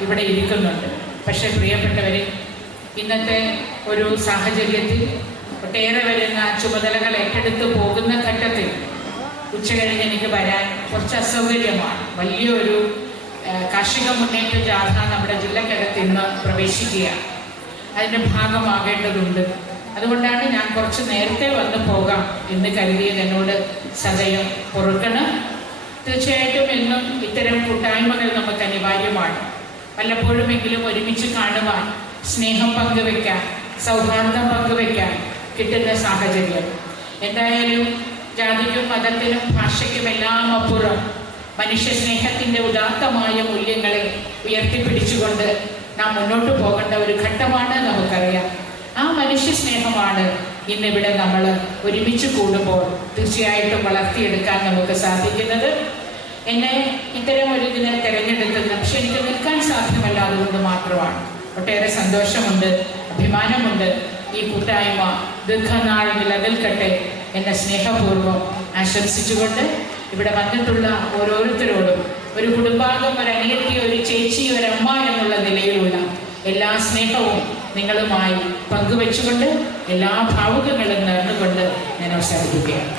ഇവിടെ ഇരിക്കുന്നുണ്ട്. പക്ഷേ പ്രിയപ്പെട്ടവരെ ഇന്നത്തെ ഒരു സാഹചര്യത്തിൽ ഒട്ടേറെ വരുന്ന ചുമതലകൾ ഏറ്റെടുത്ത് പോകുന്ന ഘട്ടത്തിൽ ഉച്ച കഴിഞ്ഞ് എനിക്ക് വരാൻ കുറച്ച് അസൗകര്യമാണ്. വലിയൊരു കാർഷിക മുന്നേറ്റ ജാഥ നമ്മുടെ ജില്ലക്കകത്ത് ഇന്ന് പ്രവേശിക്കുകയാണ്. അതിന്റെ ഭാഗമാകേണ്ടതുണ്ട്. അതുകൊണ്ടാണ് ഞാൻ കുറച്ച് നേരത്തെ വന്ന് പോകാം എന്ന് കരുതിയത്. എന്നോട് സദയം പൊറുക്കണം. തീർച്ചയായിട്ടും എന്നും ഇത്തരം കൂട്ടായ്മകൾ നമുക്ക് അനിവാര്യമാണ്. വല്ലപ്പോഴുമെങ്കിലും ഒരുമിച്ച് കാണുവാൻ സ്നേഹം പങ്കുവെക്കാൻ സൗഹാർദ്ദം പങ്കുവെക്കാൻ കിട്ടുന്ന സാഹചര്യം. എന്തായാലും ജാതിക്കും മതത്തിനും ഭാഷയ്ക്കും എല്ലാം അപ്പുറം മനുഷ്യ സ്നേഹത്തിന്റെ ഉദാത്തമായ മൂല്യങ്ങളെ ഉയർത്തിപ്പിടിച്ചുകൊണ്ട് നാം മുന്നോട്ട് പോകേണ്ട ഒരു ഘട്ടമാണ് നമുക്കറിയാം. ആ മനുഷ്യ സ്നേഹമാണ് ഇന്നിവിടെ നമ്മൾ ഒരുമിച്ച് കൂടുമ്പോൾ തീർച്ചയായിട്ടും വളർത്തിയെടുക്കാൻ നമുക്ക് സാധിക്കുന്നത്. എന്നെ ഇത്തരം ഒരു സാധ്യമല്ല അതുകൊണ്ട് മാത്രമാണ്. ഒട്ടേറെ സന്തോഷമുണ്ട് അഭിമാനമുണ്ട്. ഈ കൂട്ടായ്മ ദീർഘനാൾ നിലനിൽക്കട്ടെ എന്ന സ്നേഹപൂർവം ആശംസിച്ചുകൊണ്ട് ഇവിടെ വന്നിട്ടുള്ള ഓരോരുത്തരോടും ഒരു കുടുംബാംഗം ഒരു അനിയത്തി ഒരു ചേച്ചി ഒരമ്മ എന്നുള്ള നിലയിലുള്ള എല്ലാ സ്നേഹവും നിങ്ങളുമായി പങ്കുവെച്ചുകൊണ്ട് എല്ലാ ഭാവുകങ്ങളും നേർന്നുകൊണ്ട് ഞാൻ അവസാനിപ്പിക്കുകയാണ്.